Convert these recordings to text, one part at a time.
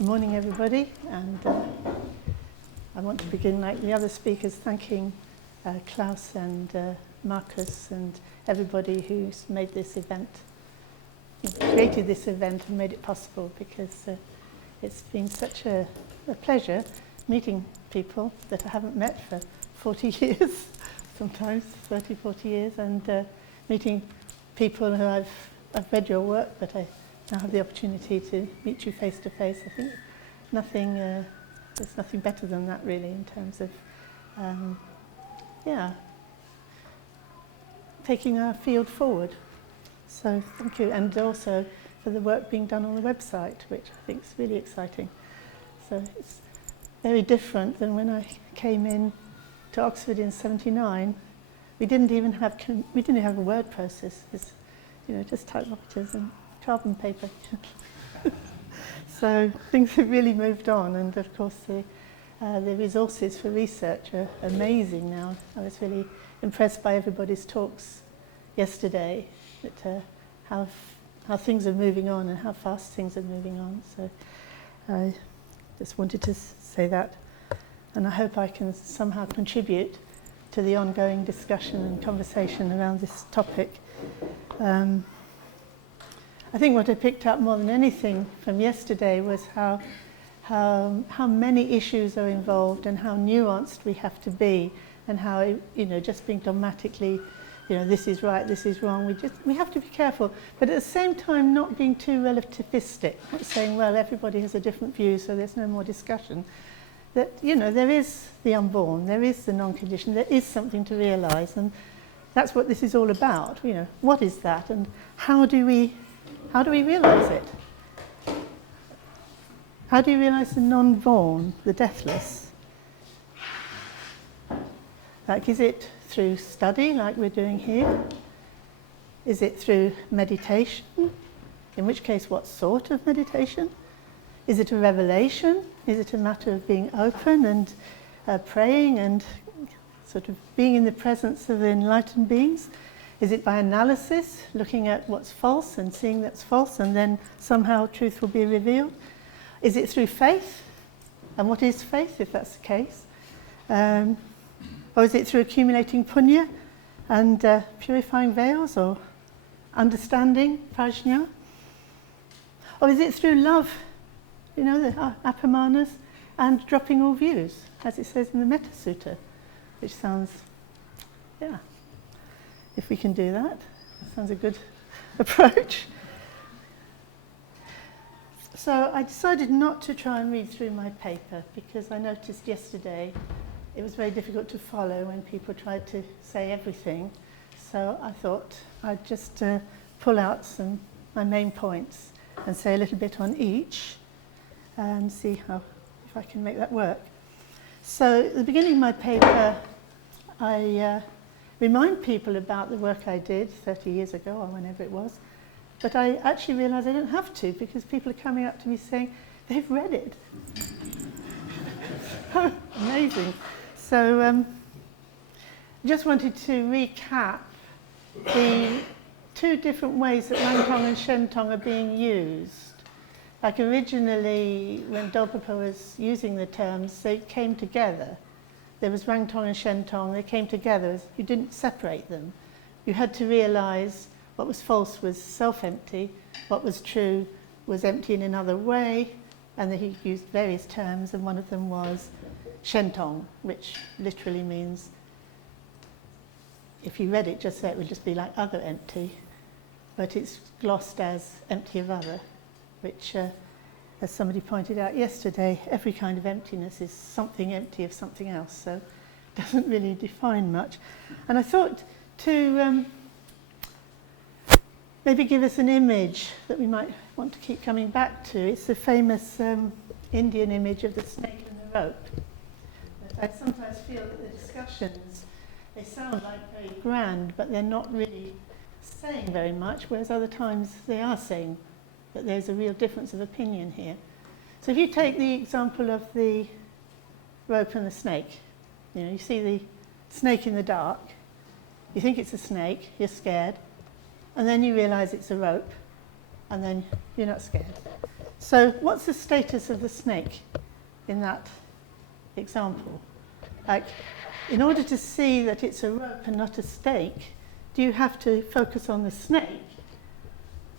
Good morning, everybody, and I want to begin, like the other speakers, thanking Klaus and Marcus and everybody who's made this event, created this event and made it possible, because it's been such a pleasure meeting people that I haven't met for 40 years, sometimes 30, 40 years, and meeting people who I've read your work, but I now have the opportunity to meet you face to face. I think there's nothing better than that, really, in terms of, taking our field forward. So thank you, and also for the work being done on the website, which I think is really exciting. So it's very different than when I came in to Oxford in '79. We didn't even have a word process. It's, just typewriters and carbon paper. So things have really moved on, and of course the resources for research are amazing now. I was really impressed by everybody's talks yesterday, that how things are moving on and how fast things are moving on. So I just wanted to say that, and I hope I can somehow contribute to the ongoing discussion and conversation around this topic. I think what I picked up more than anything from yesterday was how many issues are involved and how nuanced we have to be, and how, just being dogmatically, this is right, this is wrong, we have to be careful, but at the same time not being too relativistic, not saying, well, everybody has a different view, so there's no more discussion. That, there is the unborn, there is the non-conditioned, there is something to realise, and that's what this is all about. What is that, and how do we realise it? How do you realise the non-born, the deathless? Like, is it through study, like we're doing here? Is it through meditation? In which case, what sort of meditation? Is it a revelation? Is it a matter of being open and praying and sort of being in the presence of enlightened beings? Is it by analysis, looking at what's false and seeing that's false, and then somehow truth will be revealed? Is it through faith? And what is faith, if that's the case? Or is it through accumulating punya and purifying veils, or understanding, prajna? Or is it through love, the apamanas, and dropping all views, as it says in the Metta Sutta, which sounds, if we can do that sounds a good approach. So I decided not to try and read through my paper, because I noticed yesterday it was very difficult to follow when people tried to say everything. So I thought I'd just pull out my main points and say a little bit on each and see if I can make that work. So at the beginning of my paper, I remind people about the work I did 30 years ago, or whenever it was, but I actually realised I don't have to, because people are coming up to me saying they've read it. Amazing. So I just wanted to recap the two different ways that Langtong and Shentong are being used. Like, originally, when Dolpopo was using the terms, they came together. There was Rangtong and Shentong, they came together. You didn't separate them. You had to realise what was false was self-empty, what was true was empty in another way, and he used various terms, and one of them was Shentong, which literally means, if you read it just so, it would just be like other empty, but it's glossed as empty of other, which, as somebody pointed out yesterday, every kind of emptiness is something empty of something else, so it doesn't really define much. And I thought to maybe give us an image that we might want to keep coming back to. It's the famous Indian image of the snake and the rope. I sometimes feel that the discussions, they sound like very grand, but they're not really saying very much, whereas other times they are saying that there's a real difference of opinion here. So if you take the example of the rope and the snake, you see the snake in the dark, you think it's a snake, you're scared, and then you realise it's a rope, and then you're not scared. So what's the status of the snake in that example? Like, in order to see that it's a rope and not a stake, do you have to focus on the snake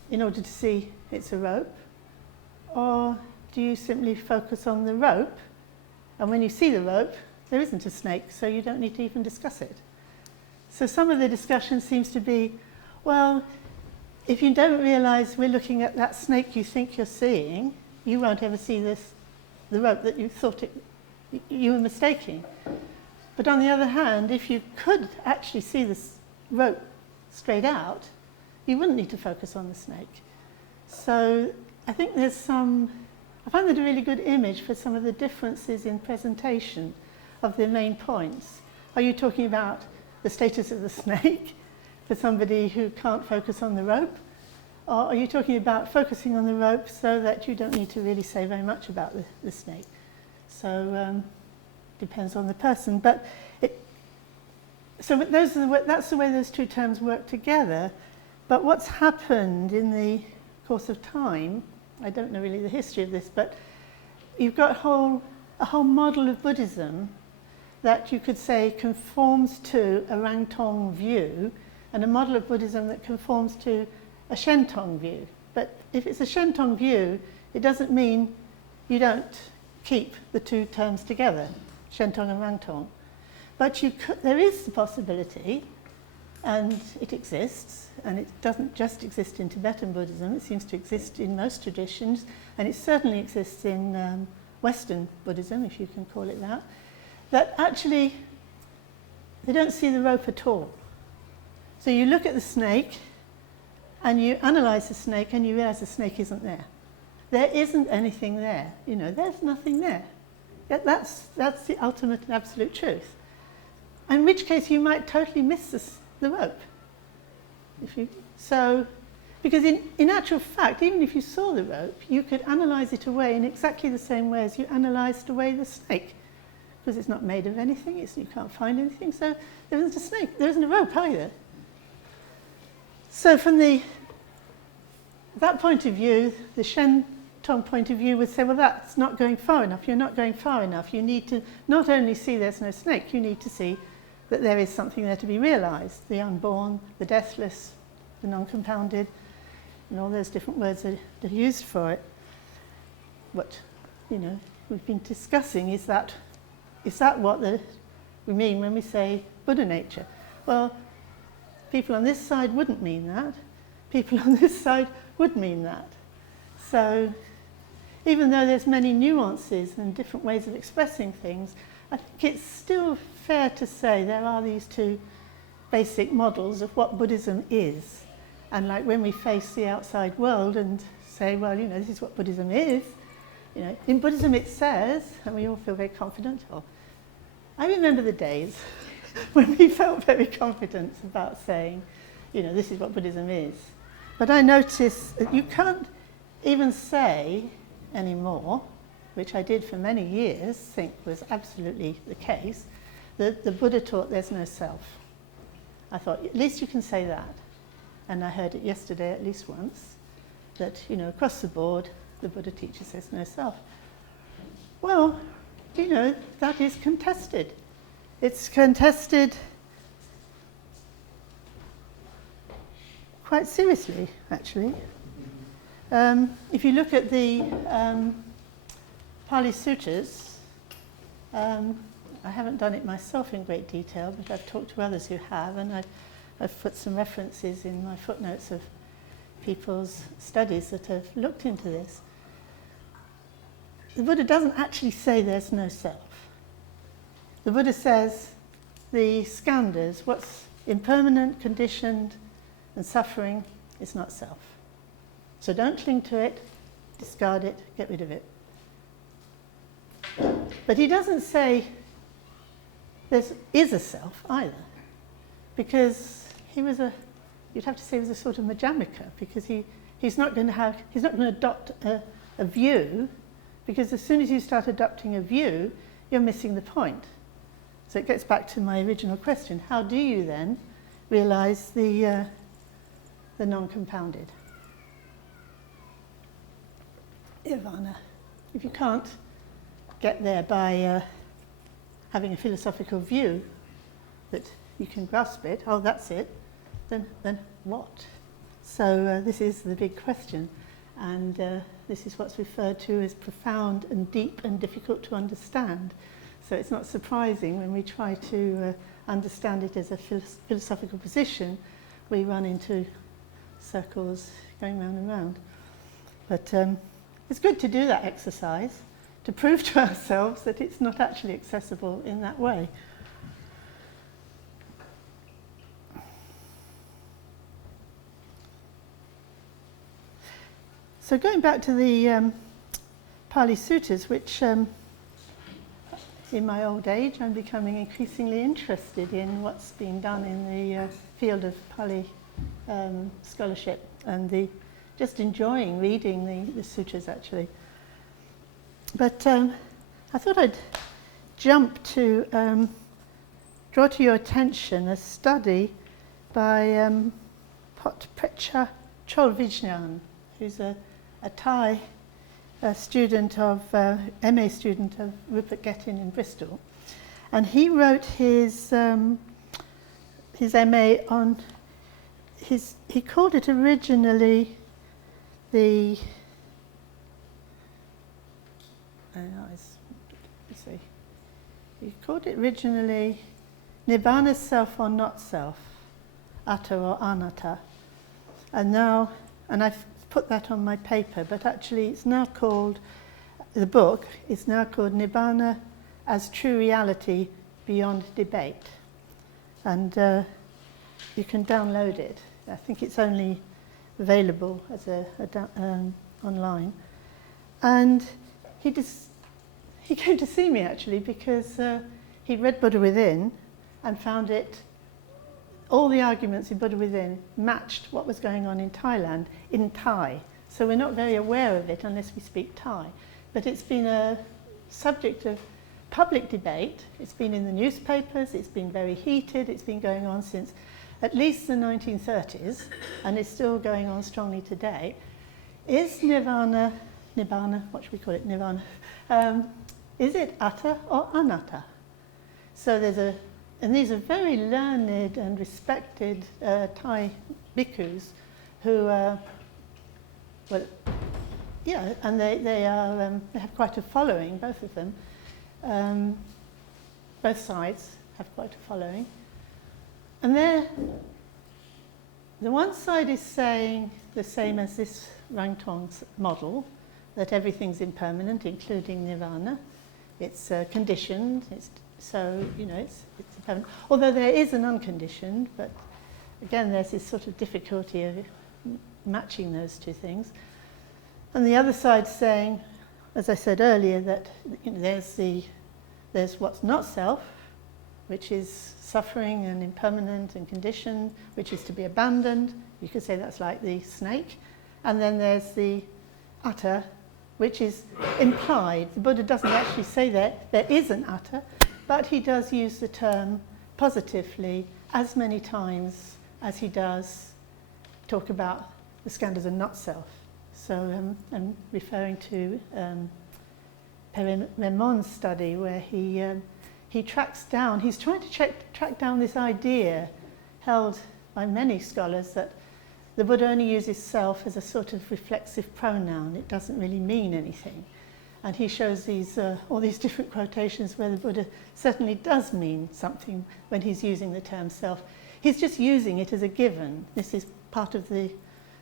in order to see it's a rope? Or do you simply focus on the rope, and when you see the rope, there isn't a snake, so you don't need to even discuss it? So some of the discussion seems to be, well, if you don't realise we're looking at that snake you think you're seeing, you won't ever see the rope that you thought you were mistaking. But on the other hand, if you could actually see this rope straight out, you wouldn't need to focus on the snake. So I think I find that a really good image for some of the differences in presentation of the main points. Are you talking about the status of the snake for somebody who can't focus on the rope? Or are you talking about focusing on the rope so that you don't need to really say very much about the snake? So depends on the person. But that's the way those two terms work together. But what's happened in the course of time, I don't know really the history of this, but you've got a whole model of Buddhism that you could say conforms to a Rangtong view, and a model of Buddhism that conforms to a Shentong view. But if it's a Shentong view, it doesn't mean you don't keep the two terms together, Shentong and Rangtong. But there is the possibility, and it exists, and it doesn't just exist in Tibetan Buddhism, it seems to exist in most traditions, and it certainly exists in Western Buddhism, if you can call it that, that actually they don't see the rope at all. So you look at the snake, and you analyse the snake, and you realise the snake isn't there. There isn't anything there. You know, there's nothing there. That's the ultimate and absolute truth. In which case you might totally miss the rope. Because in actual fact, even if you saw the rope, you could analyse it away in exactly the same way as you analysed away the snake. Because it's not made of anything, you can't find anything, so there isn't a snake, there isn't a rope either. So from that point of view, the Shentong point of view would say, well, that's not going far enough, you're not going far enough. You need to not only see there's no snake, you need to see that there is something there to be realised, the unborn, the deathless, the non-compounded, and all those different words that are used for it. What we've been discussing is that what we mean when we say Buddha nature? Well, people on this side wouldn't mean that. People on this side would mean that. So even though there's many nuances and different ways of expressing things, I think it's still fair to say there are these two basic models of what Buddhism is. And like when we face the outside world and say, well, this is what Buddhism is, in Buddhism it says, and we all feel very confident, I remember the days when we felt very confident about saying, this is what Buddhism is. But I notice that you can't even say anymore, which I did for many years, think was absolutely the case, that the Buddha taught there's no self. I thought, at least you can say that. And I heard it yesterday at least once, that, across the board, the Buddha teaches there's no self. Well, that is contested. It's contested quite seriously, actually. If you look at the Pali Sutras, I haven't done it myself in great detail, but I've talked to others who have, and I've put some references in my footnotes of people's studies that have looked into this. The Buddha doesn't actually say there's no self. The Buddha says the skandhas, what's impermanent, conditioned, and suffering, is not self. So don't cling to it, discard it, get rid of it. But he doesn't say there is a self either, because you'd have to say he was a sort of Madhyamika, because he's not going to adopt a view, because as soon as you start adopting a view, you're missing the point. So it gets back to my original question: how do you then realise the non-compounded? Ivana. If you can't get there by having a philosophical view that you can grasp it, oh, that's it, then what? So this is the big question, and this is what's referred to as profound and deep and difficult to understand. So it's not surprising when we try to understand it as a philosophical position, we run into circles going round and round. But it's good to do that exercise, to prove to ourselves that it's not actually accessible in that way. So going back to the Pali Suttas, which in my old age I'm becoming increasingly interested in what's being done in the field of Pali scholarship, and just enjoying reading the sutras actually. But I thought I'd jump to draw to your attention a study by Potprecha Cholvijnan, who's a Thai student of MA student of Rupert Gethin in Bristol, and he wrote his MA on he called it originally the he called it originally Nibbana, self or not self, atta or anatta, and I've put that on my paper, but actually it's now called, the book is now called Nibbana as True Reality Beyond Debate, and you can download it. I think it's only available as online. And he came to see me actually because he'd read Buddha Within and found all the arguments in Buddha Within matched what was going on in Thailand in Thai. So we're not very aware of it unless we speak Thai. But it's been a subject of public debate. It's been in the newspapers, it's been very heated, it's been going on since at least the 1930s, and it's still going on strongly today. Is Nibbana, what should we call it, Nirvana? Is it atta or anatta? So and these are very learned and respected Thai bhikkhus who, and they have quite a following, both of them. Both sides have quite a following. And the one side is saying the same as this Rangtong's model, that everything's impermanent, including nirvana. It's conditioned, it's impermanent. Although there is an unconditioned, but again there's this sort of difficulty of matching those two things. And the other side saying, as I said earlier, that there's what's not self, which is suffering and impermanent and conditioned, which is to be abandoned. You could say that's like the snake. And then there's the atta, which is implied. The Buddha doesn't actually say that there is an atta, but he does use the term positively as many times as he does talk about the skandhas of not self. So I'm referring to Ramon's study where he tracks down, he's trying to track down this idea held by many scholars that the Buddha only uses self as a sort of reflexive pronoun. It doesn't really mean anything. And he shows all these different quotations where the Buddha certainly does mean something when he's using the term self. He's just using it as a given. This is part of the,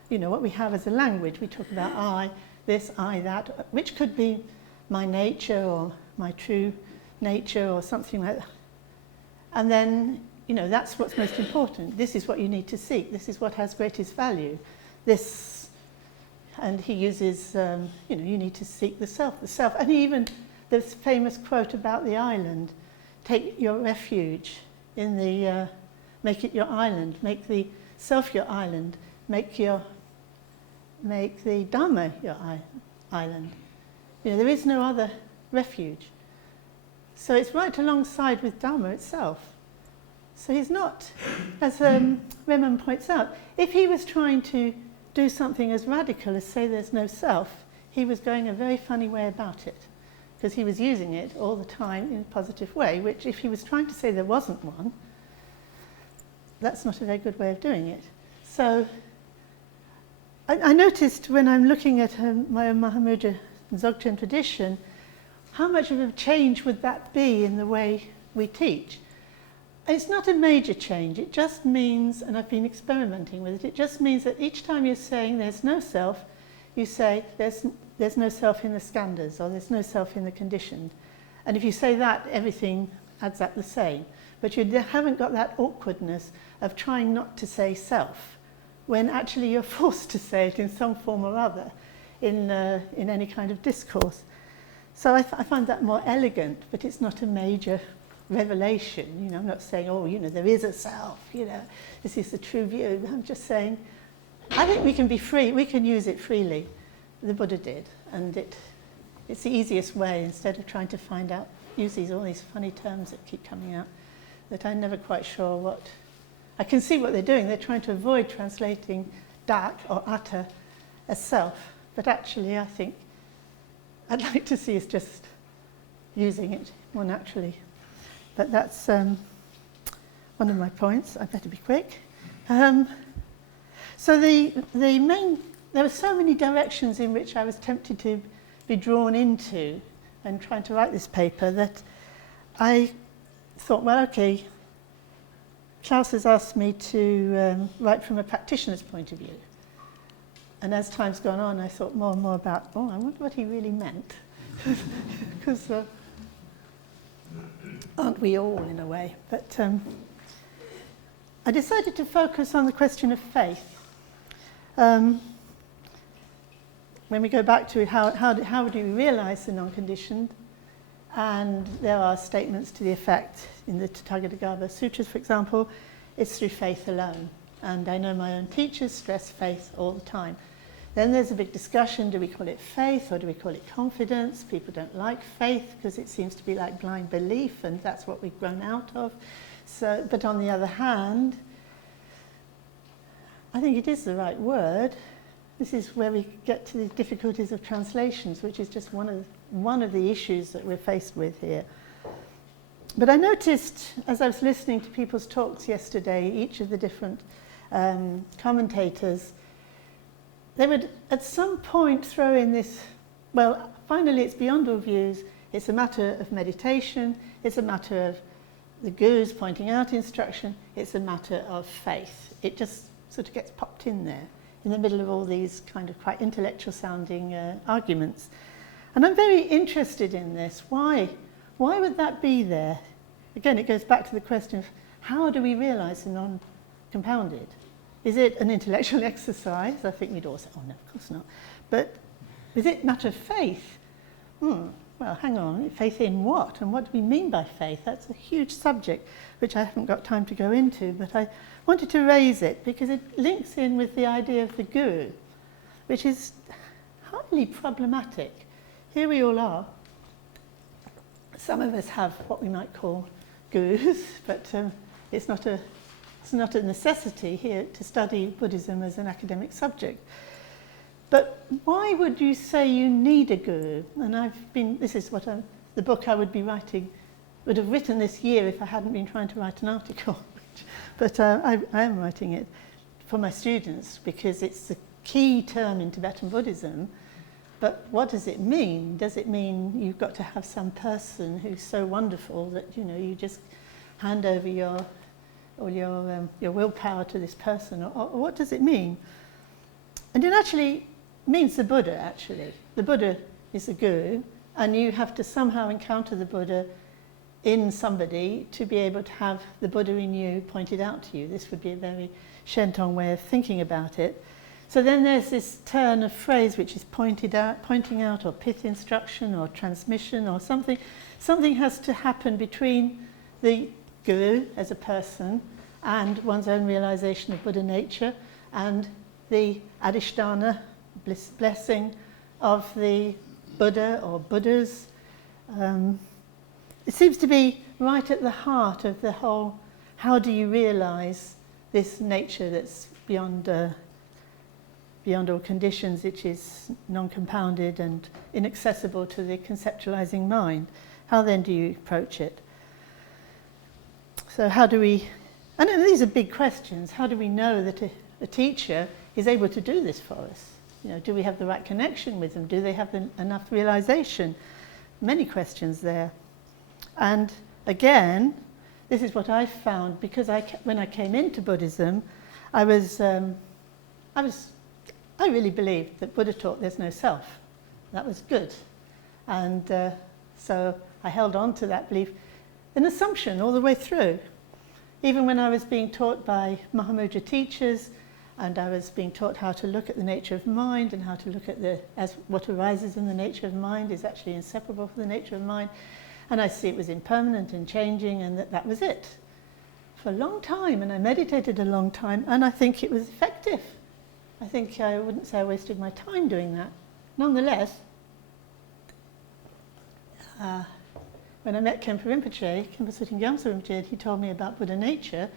what we have as a language. We talk about I, this, I, that, which could be my nature or my true nature or something like that. And then, that's what's most important. This is what you need to seek. This is what has greatest value. And he uses, you need to seek the self. And even this famous quote about the island, take your refuge in the, make it your island, make the self your island, make the Dhamma your island. There is no other refuge. So it's right alongside with Dhamma itself. So he's not, as Ramon points out, if he was trying to do something as radical as say there's no self, he was going a very funny way about it, because he was using it all the time in a positive way, which if he was trying to say there wasn't one, that's not a very good way of doing it. So I noticed when I'm looking at my Mahamudra Dzogchen tradition, how much of a change would that be in the way we teach? It's not a major change, it just means, and I've been experimenting with it, it just means that each time you're saying there's no self, you say there's no self in the skandhas, or there's no self in the conditioned. And if you say that, everything adds up the same. But you haven't got that awkwardness of trying not to say self, when actually you're forced to say it in some form or other in any kind of discourse. So I find that more elegant, but it's not a major revelation. You know, I'm not saying, oh, you know, there is a self, you know, this is the true view. I'm just saying, I think we can be free, we can use it freely. The Buddha did, and it's the easiest way, instead of trying to find out, use all these funny terms that keep coming out, that I'm never quite sure what. I can see what they're doing. They're trying to avoid translating dat or atta as self, but actually I think I'd like to see us just using it more naturally. But that's one of my points. I better be quick. So there were so many directions in which I was tempted to be drawn into and trying to write this paper that I thought, well, okay, Klaus has asked me to write from a practitioner's point of view. And as time's gone on, I thought more and more about, oh, I wonder what he really meant. Because aren't we all, in a way? But I decided to focus on the question of faith. When we go back to how do we realize the non-conditioned, and there are statements to the effect in the Tathāgatagarbha sutras, for example, it's through faith alone. And I know my own teachers stress faith all the time. Then there's a big discussion, do we call it faith or do we call it confidence? People don't like faith because it seems to be like blind belief, and that's what we've grown out of. So, but on the other hand, I think it is the right word. This is where we get to the difficulties of translations, which is just one of the issues that we're faced with here. But I noticed, as I was listening to people's talks yesterday, each of the different commentators, they would at some point throw in this, well, finally it's beyond all views, it's a matter of meditation, it's a matter of the gurus pointing out instruction, it's a matter of faith. It just sort of gets popped in there, in the middle of all these kind of quite intellectual sounding arguments. And I'm very interested in this. Why would that be there? Again, it goes back to the question of how do we realize the non-compounded? Is it an intellectual exercise? I think we'd all say, oh no, of course not. But is it a matter of faith? Well, hang on, faith in what? And what do we mean by faith? That's a huge subject, which I haven't got time to go into, but I wanted to raise it because it links in with the idea of the guru, which is highly problematic. Here we all are. Some of us have what we might call gurus, but it's not a necessity here to study Buddhism as an academic subject. But why would you say you need a guru? And this is what the book I would be writing, would have written this year if I hadn't been trying to write an article. But I am writing it for my students because it's the key term in Tibetan Buddhism. But what does it mean? Does it mean you've got to have some person who's so wonderful that, you know, you just hand over your willpower to this person? Or what does it mean? And it actually means the Buddha, actually. The Buddha is the guru, and you have to somehow encounter the Buddha in somebody to be able to have the Buddha in you pointed out to you. This would be a very Shentong way of thinking about it. So then there's this turn of phrase which is pointing out, or pith instruction, or transmission, or something. Something has to happen between the guru as a person and one's own realization of Buddha nature and the adhisthana, blessing of the Buddha or Buddhas. It seems to be right at the heart of the whole, how do you realize this nature that's beyond beyond all conditions, which is non-compounded and inaccessible to the conceptualizing mind. How then do you approach it? So how do we, and these are big questions, how do we know that a teacher is able to do this for us? You know, do we have the right connection with them? Do they have enough realization? Many questions there. And again, this is what I found, because when I came into Buddhism, I really believed that Buddha taught there's no self. That was good. And so I held on to that belief, an assumption all the way through. Even when I was being taught by Mahamudra teachers, and I was being taught how to look at the nature of mind and how to look at as what arises in the nature of mind is actually inseparable from the nature of mind. And I see it was impermanent and changing, and that was it. For a long time, and I meditated a long time, and I think it was effective. I think I wouldn't say I wasted my time doing that. Nonetheless, when I met Khenpo Rinpoche, Khenpo Sutin Gyaltsen Rinpoche, he told me about Buddha nature,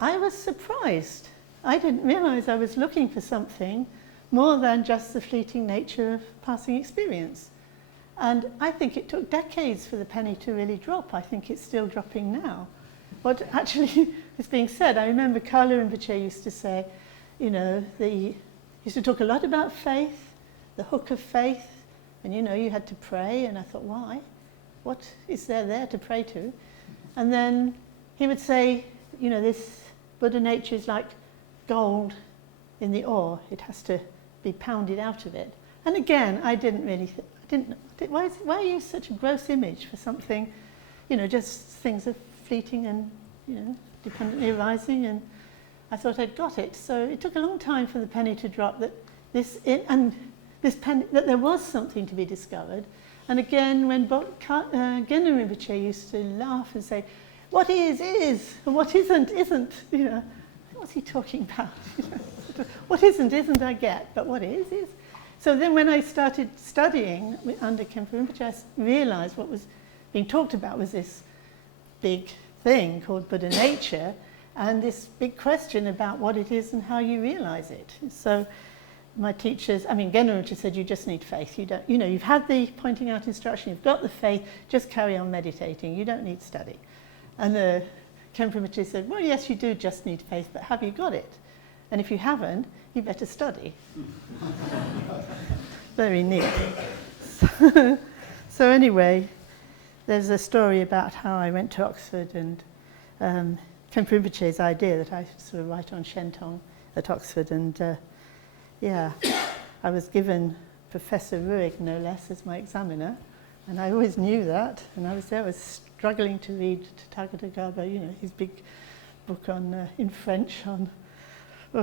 I was surprised. I didn't realize I was looking for something more than just the fleeting nature of passing experience. And I think it took decades for the penny to really drop. I think it's still dropping now. What actually is being said, I remember Karla Rinpoche used to say, you know, he used to talk a lot about faith, the hook of faith, and you know, you had to pray, and I thought, why? What is there to pray to? And then he would say, you know, this Buddha nature is like gold in the ore. It has to be pounded out of it. And again, I didn't really, why use such a gross image for something, you know, just things are fleeting and, you know, dependently arising, and I thought I'd got it. So it took a long time for the penny to drop that that there was something to be discovered. And again, when Gena Rinpoche used to laugh and say, what is, and what isn't, you know, what's he talking about? What isn't, I get, but what is. So then when I started studying under Khenpo Rinpoche, I realized what was being talked about was this big thing called Buddha nature, and this big question about what it is and how you realize it. So my teachers, I mean, Gena Rinpoche said, you just need faith. You don't, you know, you've had the pointing out instruction, you've got the faith, just carry on meditating. You don't need study. And the Khenpo Rinpoche said, well, yes, you do just need faith, but have you got it? And if you haven't, you better study. Very neat. So anyway, there's a story about how I went to Oxford, and Khenpo Rinpoche's idea that I sort of write on Shentong at Oxford, and yeah, I was given Professor Ruig, no less, as my examiner, and I always knew that, and I was there, I was struggling to read Tathāgatagarbha, you know, his big book on in French on,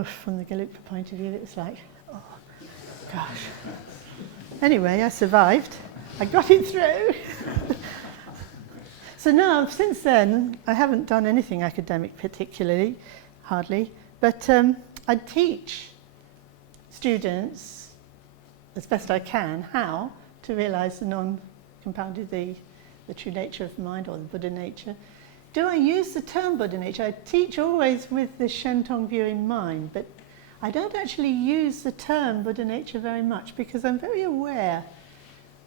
from the Gelugpa point of view, it was like, oh, gosh. Anyway, I survived. I got it through. So now, since then, I haven't done anything academic particularly, hardly, but I teach students, as best I can, how to realize the non-compounded, the true nature of mind, or the Buddha nature. Do I use the term Buddha nature? I teach always with the Shentong view in mind, but I don't actually use the term Buddha nature very much, because I'm very aware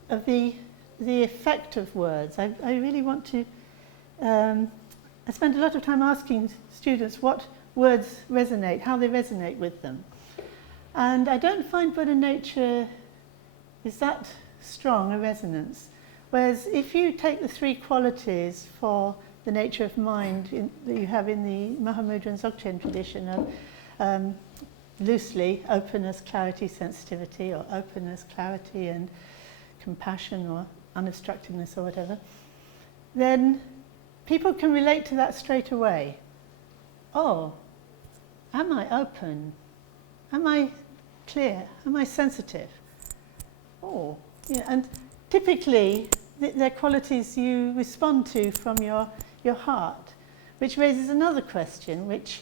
of the effect of words. I really want to, I spend a lot of time asking students what words resonate, how they resonate with them. And I don't find Buddha nature is that strong a resonance. Whereas if you take the three qualities for the nature of mind that you have in the Mahamudra and Dzogchen tradition of loosely openness, clarity, sensitivity, or openness, clarity, and compassion, or unobstructedness, or whatever, then people can relate to that straight away. Oh, am I open? Am I clear? Am I sensitive? Oh, yeah, and typically they're qualities you respond to from your heart, which raises another question, which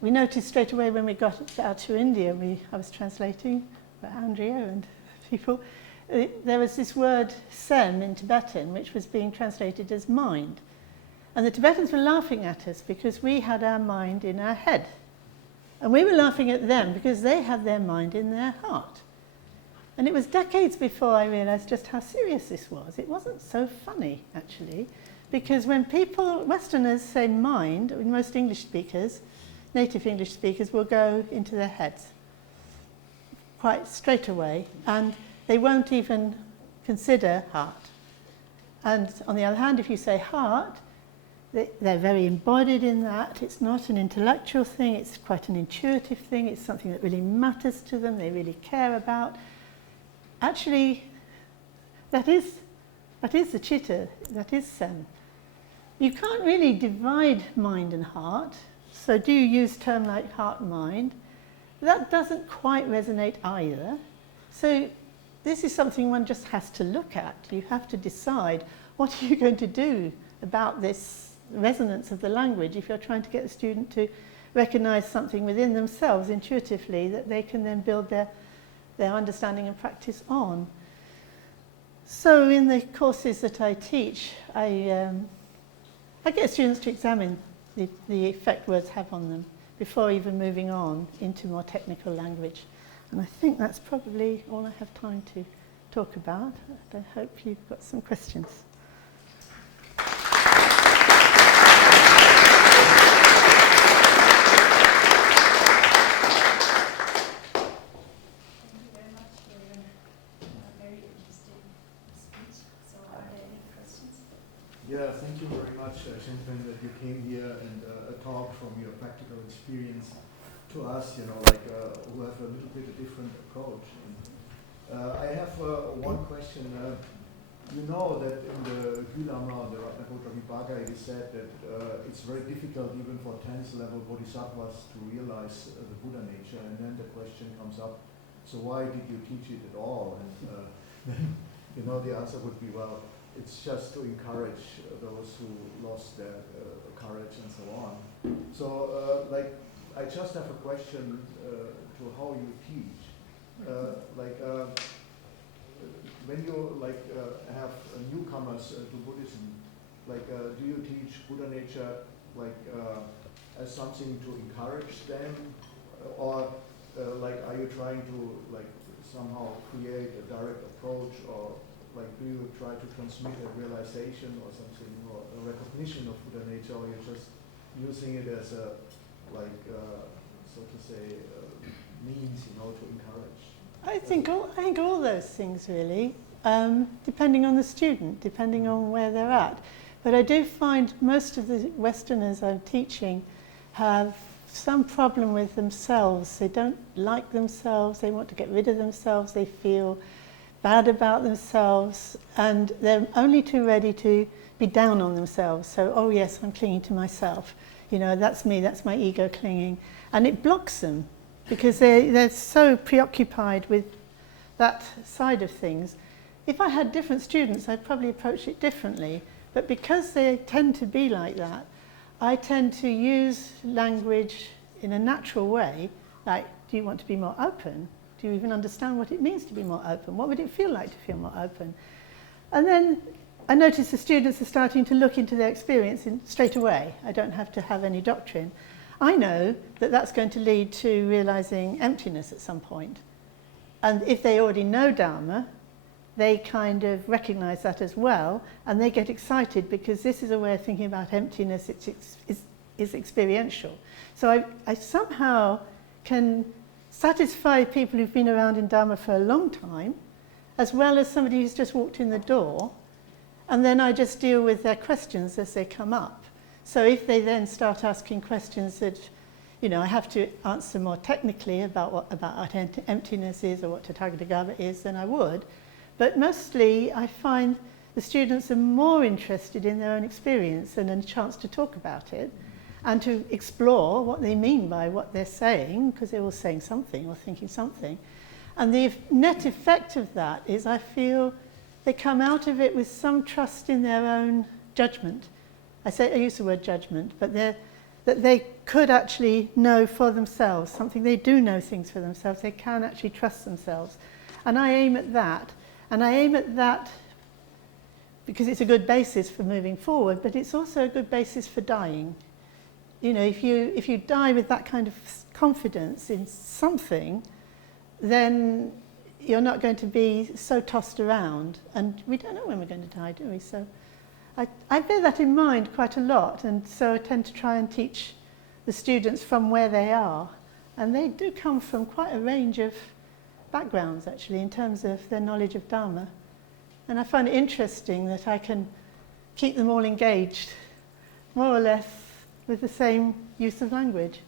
we noticed straight away when we got out to India. I was translating for Andrea and people. There was this word sem in Tibetan, which was being translated as mind. And the Tibetans were laughing at us because we had our mind in our head. And we were laughing at them because they had their mind in their heart. And it was decades before I realised just how serious this was. It wasn't so funny, actually, because when people, Westerners, say mind, most English speakers, native English speakers, will go into their heads quite straight away, and they won't even consider heart. And on the other hand, if you say heart, they're very embodied in that. It's not an intellectual thing, it's quite an intuitive thing, it's something that really matters to them, they really care about. Actually, that is the chitta, that is Sen. You can't really divide mind and heart, so do you use a term like heart-mind? That doesn't quite resonate either. So this is something one just has to look at. You have to decide what are you going to do about this resonance of the language if you're trying to get the student to recognise something within themselves intuitively that they can then build their understanding and practice on. So in the courses that I teach, I get students to examine the effect words have on them before even moving on into more technical language. And I think that's probably all I have time to talk about. I hope you've got some questions. Yeah, thank you very much, Shenpen, that you came here and talked from your practical experience to us, who have a little bit a different approach. And, I have one question. You know that in the Gylama, the Tathāgatagarbha, it is said that it's very difficult even for 10th level bodhisattvas to realize the Buddha nature. And then the question comes up, so why did you teach it at all? And then, the answer would be, well, it's just to encourage those who lost their courage and so on. So, I just have a question to how you teach. When you have newcomers to Buddhism, do you teach Buddha nature as something to encourage them, or are you trying to somehow create a direct approach, or do you try to transmit a realization or something, or a recognition of Buddha nature, or you're just using it as a, so to say, means, to encourage? I think all those things really, depending on the student, depending on where they're at. But I do find most of the Westerners I'm teaching have some problem with themselves. They don't like themselves, they want to get rid of themselves, they feel bad about themselves, and they're only too ready to be down on themselves. So, oh yes, I'm clinging to myself. That's me, that's my ego clinging. And it blocks them because they're so preoccupied with that side of things. If I had different students, I'd probably approach it differently. But because they tend to be like that, I tend to use language in a natural way, like, do you want to be more open? Do you even understand what it means to be more open? What would it feel like to feel more open? And then I notice the students are starting to look into their experience straight away. I don't have to have any doctrine. I know that that's going to lead to realizing emptiness at some point. And if they already know Dharma, they kind of recognize that as well, and they get excited because this is a way of thinking about emptiness. It's experiential. So I somehow can satisfy people who've been around in Dharma for a long time, as well as somebody who's just walked in the door, and then I just deal with their questions as they come up. So if they then start asking questions that, I have to answer more technically about what emptiness is or what Tathāgatagarbha is, then I would. But mostly I find the students are more interested in their own experience and a chance to talk about it and to explore what they mean by what they're saying, because they're all saying something or thinking something. And the net effect of that is I feel they come out of it with some trust in their own judgment. I use the word judgment, but that they could actually know for themselves, something they do know things for themselves, they can actually trust themselves. And I aim at that. And I aim at that because it's a good basis for moving forward, but it's also a good basis for dying. you know, if you die with that kind of confidence in something, then you're not going to be so tossed around. And we don't know when we're going to die, do we? So I bear that in mind quite a lot, and so I tend to try and teach the students from where they are. And they do come from quite a range of backgrounds, actually, in terms of their knowledge of Dharma. And I find it interesting that I can keep them all engaged, more or less, with the same use of language.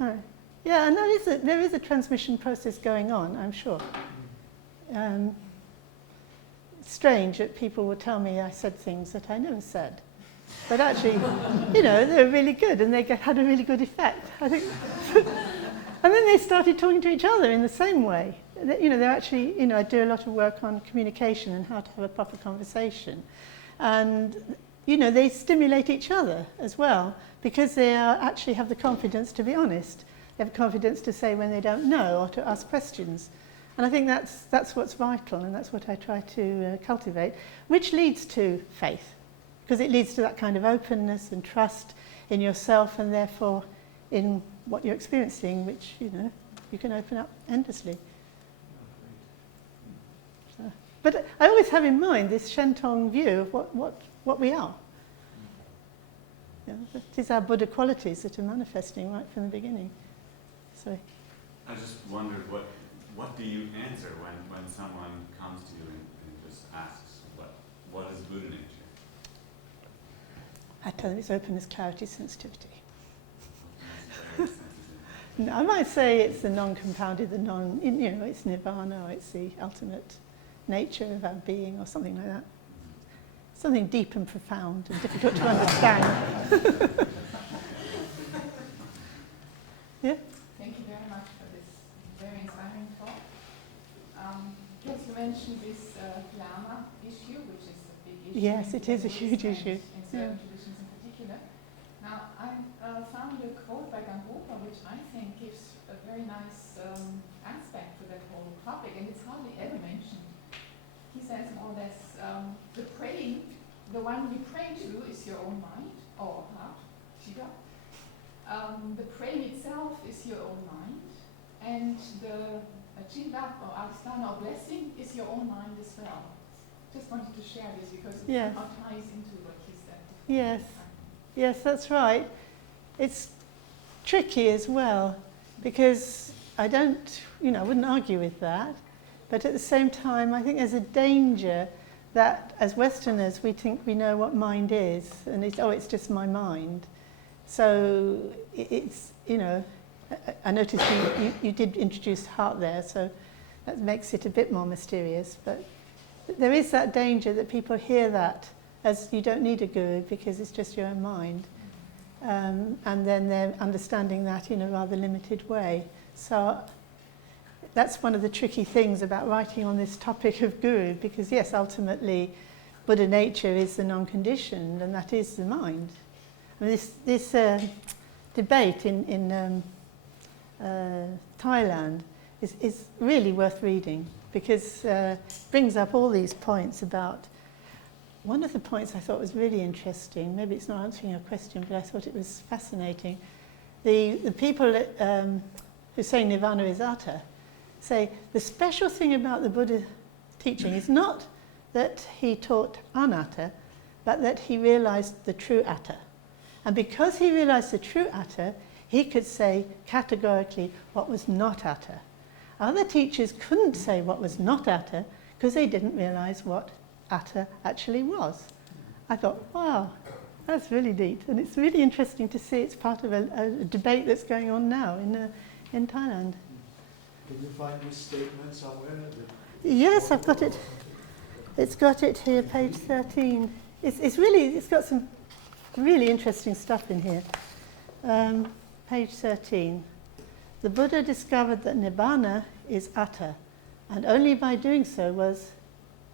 Oh. Yeah, and there is a transmission process going on, I'm sure. It's strange that people will tell me I said things that I never said. But actually, you know, they were really good and they had a really good effect, I think. And then they started talking to each other in the same way. You know, they're actually, you know, I do a lot of work on communication and how to have a proper conversation. And, you know, they stimulate each other as well because they actually have the confidence to be honest. They have confidence to say when they don't know or to ask questions. And I think that's what's vital, and that's what I try to cultivate, which leads to faith, because it leads to that kind of openness and trust in yourself and therefore in what you're experiencing, which, you know, you can open up endlessly. So, but I always have in mind this Shentong view of what we are. You know, it is our Buddha qualities that are manifesting right from the beginning. So I just wondered, what do you answer when someone comes to you and just asks, what is Buddha nature? I tell them it's openness, clarity, sensitivity. No, I might say it's the non-compounded, you know, it's Nibbana, or it's the ultimate nature of our being, or something like that. Something deep and profound and difficult to understand. Yeah? Thank you very much for this very inspiring talk. Yes, you mentioned this Lama issue, which is a big issue. Yes, it is a huge issue. In certain traditions in particular. Now, I found a quote by Gambhopa, which I think gives a very nice aspect to that whole topic, and it's hardly ever mentioned. He says more or less, the one you pray to is your own mind, or heart, Shiva. The praying itself is your own mind, and the Chindap or Adhisthana or blessing is your own mind as well. Just wanted to share this because it somehow ties into what he said. Yes, yes, that's right. It's tricky as well because I wouldn't argue with that, but at the same time I think there's a danger that as Westerners we think we know what mind is, and it's just my mind. So it's, you know, I noticed you did introduce heart there, so that makes it a bit more mysterious. But there is that danger that people hear that as you don't need a guru because it's just your own mind. And then they're understanding that in a rather limited way. So that's one of the tricky things about writing on this topic of guru, because yes, ultimately Buddha nature is the non-conditioned, and that is the mind. I mean, this debate in Thailand is really worth reading because it brings up all these points about. One of the points I thought was really interesting, maybe it's not answering your question, but I thought it was fascinating. The people who say Nirvana is Atta say the special thing about the Buddha teaching is not that he taught anatta, but that he realized the true Atta. And because he realized the true Atta, he could say categorically what was not Atta. Other teachers couldn't say what was not Atta because they didn't realize what Atta actually was. I thought, wow, that's really neat. And it's really interesting to see it's part of a debate that's going on now in Thailand. Can you find this statement somewhere? Yes, I've got it. It's got it here, page 13. It's got some really interesting stuff in here. Page 13. The Buddha discovered that Nibbana is Atta, and only by doing so was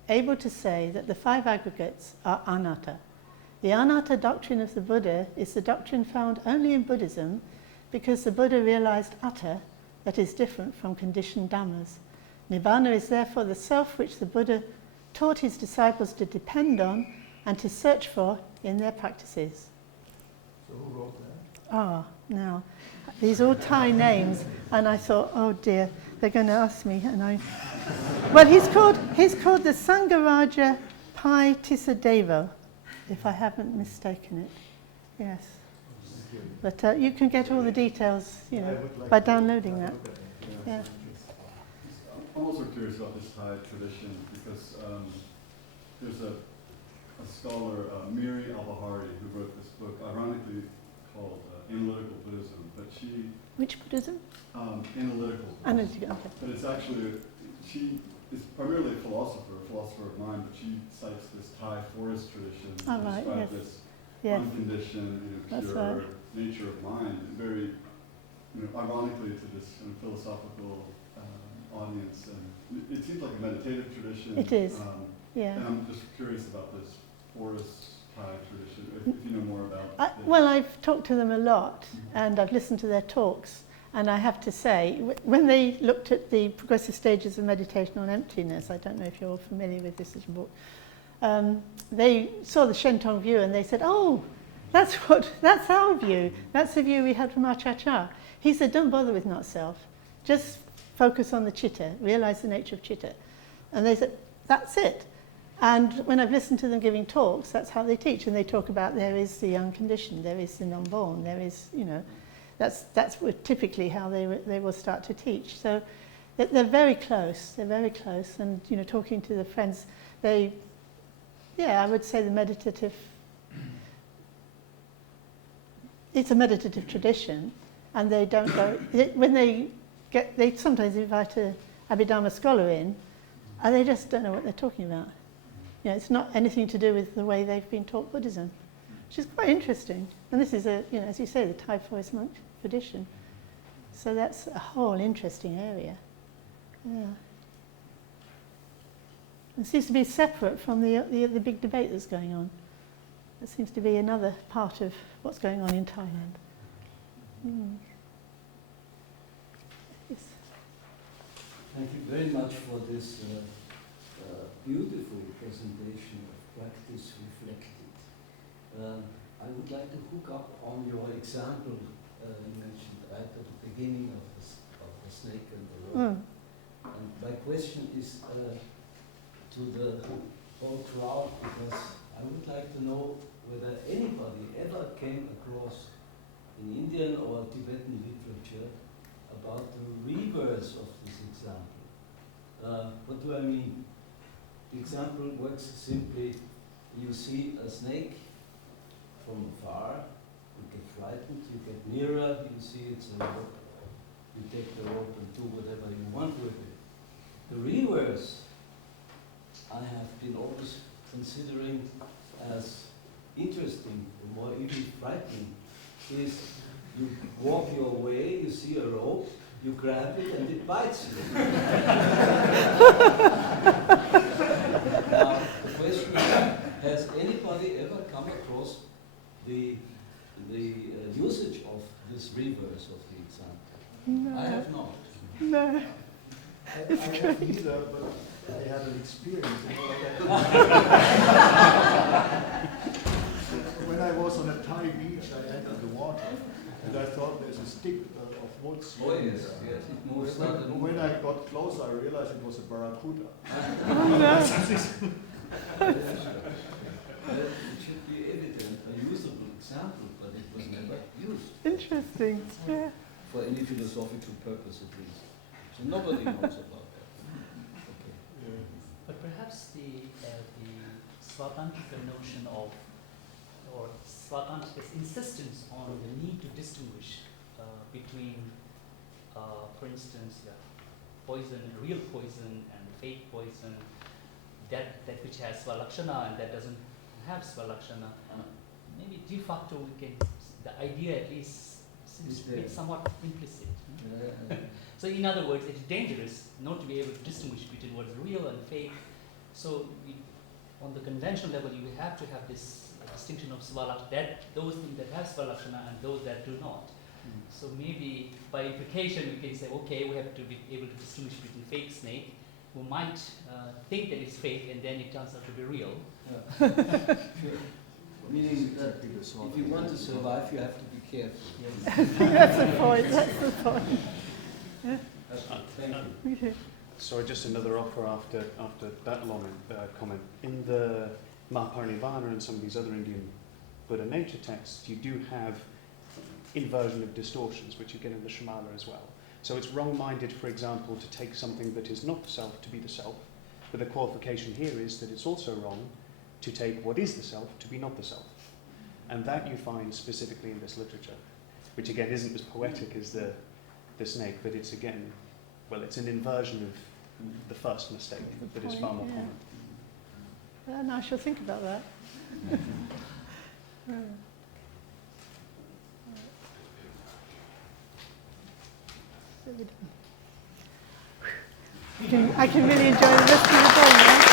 able to say that the five aggregates are anatta. The anatta doctrine of the Buddha is the doctrine found only in Buddhism because the Buddha realized Atta that is different from conditioned dhammas. Nibbana is therefore the self which the Buddha taught his disciples to depend on and to search for in their practices. So who wrote that? Now, these all Thai names, and I thought, oh dear, they're going to ask me, well, he's called the Sangaraja Pai Tisadevo, if I haven't mistaken it. Yes. But you can get all the details, by downloading that. Yeah. I'm also curious about this Thai tradition because there's a scholar, Miri Albahari, who wrote this book, ironically called Analytical Buddhism, but she... Which Buddhism? Analytical Buddhism. Analytical, okay. But it's actually, she is primarily a philosopher of mind, but she cites this Thai forest tradition to describe this unconditioned, pure nature of mind, very, ironically to this kind of philosophical audience. And it seems like a meditative tradition. It is, And I'm just curious about this forest Thai tradition, if you know more about it. Well, I've talked to them a lot, and I've listened to their talks, and I have to say, when they looked at the progressive stages of meditation on emptiness, I don't know if you're familiar with this little book, they saw the Shentong view and they said, oh, that's our view. That's the view we had from our cha-cha. He said, don't bother with not self. Just focus on the chitta, realize the nature of chitta. And they said, that's it. And when I've listened to them giving talks, that's how they teach. And they talk about there is the unconditioned, there is the non-born, there is, that's typically how they will start to teach. So they're very close, And, talking to the friends, I would say the meditative, it's a meditative tradition, and they don't go, when they sometimes invite a Abhidharma scholar in, and they just don't know what they're talking about. It's not anything to do with the way they've been taught Buddhism, which is quite interesting. And this is as you say, the Thai forest monk tradition. So that's a whole interesting area. Yeah. It seems to be separate from the big debate that's going on. It seems to be another part of what's going on in Thailand. Yes. Thank you very much for this beautiful presentation of practice reflected. I would like to hook up on your example you mentioned right at the beginning of the snake and the rope. And my question is to the whole crowd, because I would like to know whether anybody ever came across in Indian or Tibetan literature about the reverse of this example. What do I mean? The example works simply, you see a snake from afar, you get frightened, you get nearer, you see it's a rope, you take the rope and do whatever you want with it. The reverse, I have been always considering as interesting, or more even frightening, is you walk your way, you see a rope, you grab it and it bites you. Now, the question is, has anybody ever come across the usage of this reverse of the example? No. I have not. No. I have neither, but I had an experience. When I was on a Thai beach, I entered the water, and I thought there's a stick of wood. Oh yes, yes, it moves like when I got closer, I realized it was a barracuda. It should be evident, a usable example, but it was never used. Interesting. Yeah. For any philosophical purpose at least. So nobody knows about that. Okay. But perhaps the Svatantrika notion of, or Svatantrika's insistence on the need to distinguish between, for instance, poison, real poison, and fake poison, that which has Svalakshana and that doesn't have Svalakshana. Maybe de facto we can, the idea at least seems to be somewhat implicit. So in other words, it's dangerous not to be able to distinguish between what's real and fake. So on the conventional level, you have to have this distinction of Svalakshana, that those things that have Svalakshana and those that do not. So maybe by implication we can say, okay, we have to be able to distinguish between fake snake, who might think that it's fake and then it turns out to be real. Meaning that if you want to survive, you have to be careful. That's the point. That's the point. Yeah. Thank you. Okay. Sorry, just another offer after that long comment. In the Mahaparinibbana and some of these other Indian Buddha nature texts, you do have inversion of distortions, which you get in the Shambhala as well. So it's wrong-minded, for example, to take something that is not the self to be the self, but the qualification here is that it's also wrong to take what is the self to be not the self. And that you find specifically in this literature, which again isn't as poetic as the snake, but it's again, well, it's an inversion of the first mistake that is far more common. And I shall think about that. I can really enjoy the rest of the day now.